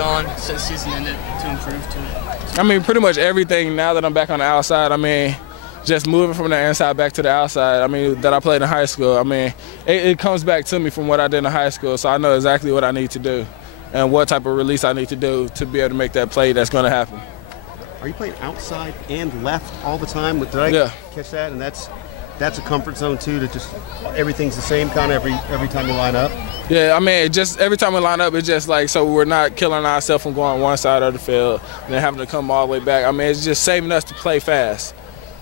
on since season ended to improve to? I mean, pretty much everything now that I'm back on the outside. I mean, just moving from the inside back to the outside, I mean, that I played in high school. I mean, it comes back to me from what I did in high school, so I know exactly what I need to do and what type of release I need to do to be able to make that play that's going to happen. Are you playing outside and left all the time? Did I catch that? And that's a comfort zone too, to just everything's the same kind of every time you line up? Yeah, I mean, just every time we line up, it's just like, so we're not killing ourselves from going one side of the field and then having to come all the way back. I mean, it's just saving us to play fast.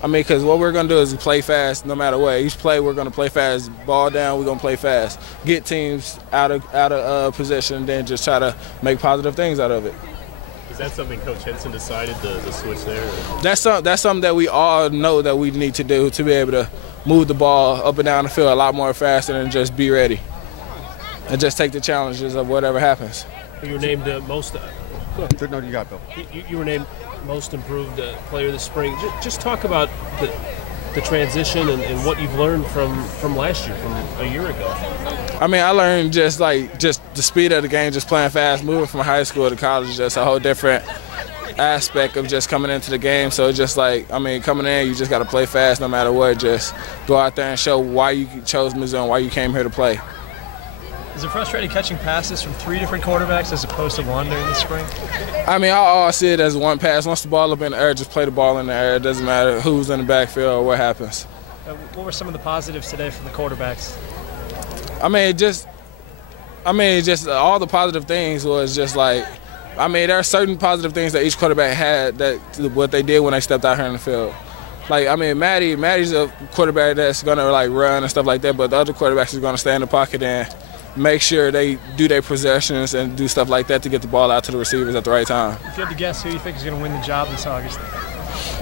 I mean, because what we're going to do is play fast no matter what. Each play, we're going to play fast. Ball down, we're going to play fast. Get teams out of position, then just try to make positive things out of it. Is that something Coach Henson decided to switch there? Or? That's something that we all know that we need to do to be able to move the ball up and down the field a lot more faster and just be ready. And just take the challenges of whatever happens. You were named most. No, you got Bill. You were named most improved player this spring. Just talk about the transition and what you've learned from last year, from a year ago. I mean, I learned just the speed of the game, just playing fast, moving from high school to college, just a whole different aspect of just coming into the game. So just like, I mean, coming in, you just got to play fast no matter what. Just go out there and show why you chose Mizzou and why you came here to play. Is it frustrating catching passes from 3 different quarterbacks as opposed to one during the spring? I mean, I see it as one pass. Once the ball up in the air, just play the ball in the air. It doesn't matter who's in the backfield or what happens. What were some of the positives today from the quarterbacks? I mean, just all the positive things was just like, I mean, there are certain positive things that each quarterback had that what they did when they stepped out here in the field. Like, I mean, Maty's a quarterback that's going to, like, run and stuff like that, but the other quarterbacks is going to stay in the pocket and make sure they do their possessions and do stuff like that to get the ball out to the receivers at the right time. If you had to guess who you think is going to win the job this August?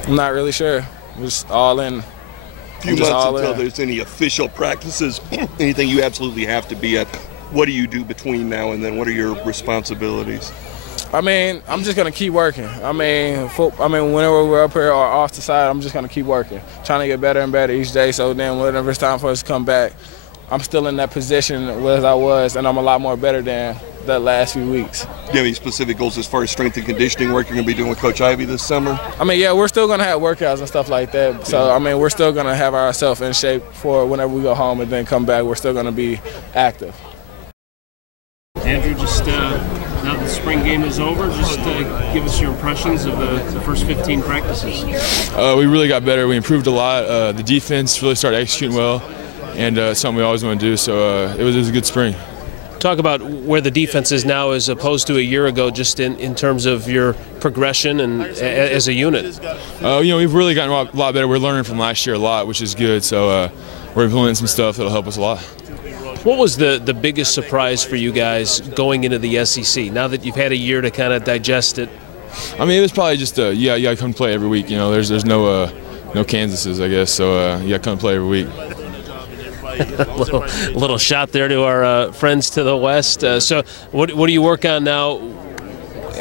I'm not really sure. We're just all in. A few months until there's any official practices, anything you absolutely have to be at. What do you do between now and then? What are your responsibilities? I mean, I'm just going to keep working. I mean, whenever we're up here or off the side, I'm just going to keep working, trying to get better and better each day. So then whenever it's time for us to come back, I'm still in that position as I was, and I'm a lot more better than the last few weeks. Do you have any specific goals as far as strength and conditioning work you're going to be doing with Coach Ivey this summer? I mean, yeah, we're still going to have workouts and stuff like that. So, I mean, we're still going to have ourselves in shape for whenever we go home and then come back. We're still going to be active. Andrew, just now the spring game is over, just give us your impressions of the first 15 practices. We really got better. We improved a lot. The defense really started executing well, and something we always want to do. So it was a good spring. Talk about where the defense is now as opposed to a year ago, just in terms of your progression and as a unit. We've really gotten a lot better. We're learning from last year a lot, which is good. So we're implementing some stuff that'll help us a lot. What was the biggest surprise for you guys going into the SEC, now that you've had a year to kind of digest it? I mean, it was probably just, you got to come play every week. You know, there's no Kansases, I guess, so you got to come play every week. a little shot there to our friends to the west. So what do you work on now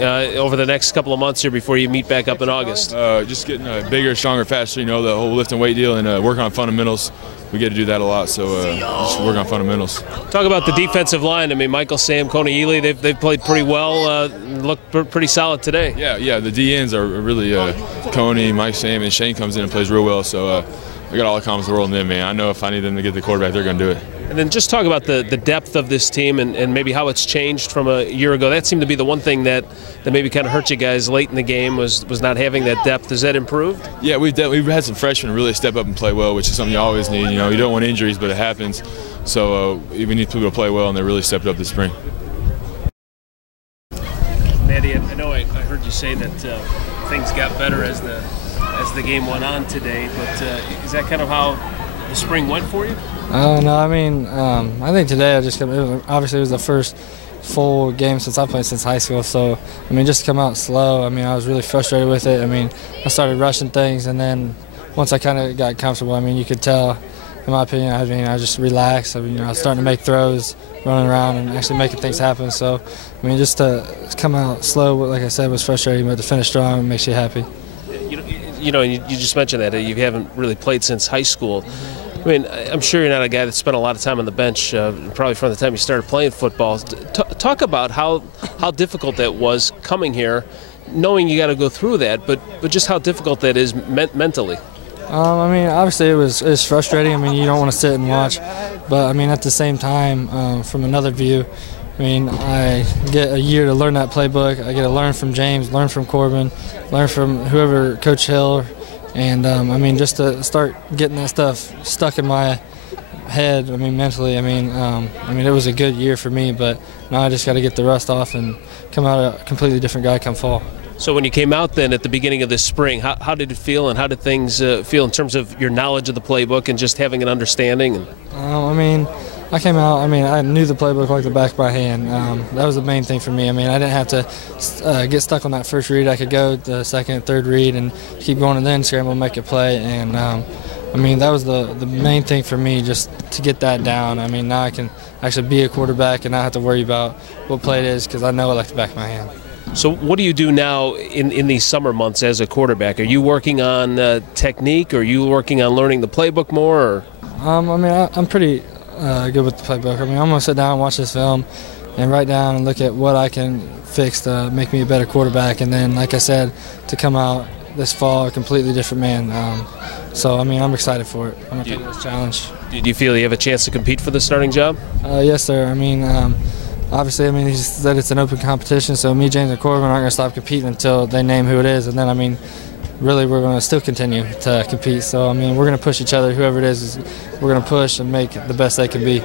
over the next couple of months here before you meet back up in August? Just getting bigger, stronger, faster, the whole lift and weight deal, and work on fundamentals. We get to do that a lot, so just work on fundamentals. Talk about the defensive line. I mean, Michael, Sam, Coney, Ely, they've played pretty well, looked pretty solid today. Yeah, the DNs are really Coney, Mike, Sam, and Shane comes in and plays real well, so I got all the confidence in the world in them, man. I know if I need them to get the quarterback, they're going to do it. And then just talk about the depth of this team and maybe how it's changed from a year ago. That seemed to be the one thing that maybe kind of hurt you guys late in the game was not having that depth. Has that improved? Yeah, we've had some freshmen really step up and play well, which is something you always need. You don't want injuries, but it happens. So we need people to play well, and they really stepped up this spring. Maty, I know I heard you say that things got better as the game went on today, but is that kind of how the spring went for you? No, I mean, I think today obviously it was the first full game since I played since high school, so, I mean, just to come out slow, I mean, I was really frustrated with it. I mean, I started rushing things, and then once I kind of got comfortable, I mean, you could tell, in my opinion, I just relaxed. I mean, I was starting to make throws, running around, and actually making things happen. So, I mean, just to come out slow, like I said, was frustrating, but to finish strong makes you happy. You just mentioned that you haven't really played since high school. I mean, I'm sure you're not a guy that spent a lot of time on the bench, probably from the time you started playing football. Talk about how difficult that was coming here, knowing you got to go through that, but just how difficult that is mentally. I mean, obviously it was frustrating. I mean, you don't want to sit and watch, but I mean, at the same time, from another view, I mean, I get a year to learn that playbook. I get to learn from James, learn from Corbin, learn from whoever, Coach Hill. And, I mean, just to start getting that stuff stuck in my head, I mean, mentally, I mean, it was a good year for me, but now I just got to get the rust off and come out a completely different guy come fall. So when you came out then at the beginning of this spring, how did it feel, and how did things feel in terms of your knowledge of the playbook and just having an understanding? I mean, I came out, I mean, I knew the playbook like the back of my hand. That was the main thing for me. I mean, I didn't have to get stuck on that first read. I could go the second, third read and keep going and then scramble and make a play. And, I mean, that was the main thing for me, just to get that down. I mean, now I can actually be a quarterback and not have to worry about what play it is because I know it like the back of my hand. So what do you do now in these summer months as a quarterback? Are you working on technique? Or are you working on learning the playbook more? Or? I mean, I'm pretty good with the playbook. I mean, I'm going to sit down and watch this film and write down and look at what I can fix to make me a better quarterback. And then, like I said, to come out this fall a completely different man. So, I mean, I'm excited for it. I'm going to take this challenge. Do you feel you have a chance to compete for the starting job? Yes, sir. I mean, obviously, I mean, he said it's an open competition, so me, James, and Corbin aren't going to stop competing until they name who it is. And then, I mean, really, we're going to still continue to compete. So, I mean, we're going to push each other. Whoever it is, we're going to push and make the best they can be.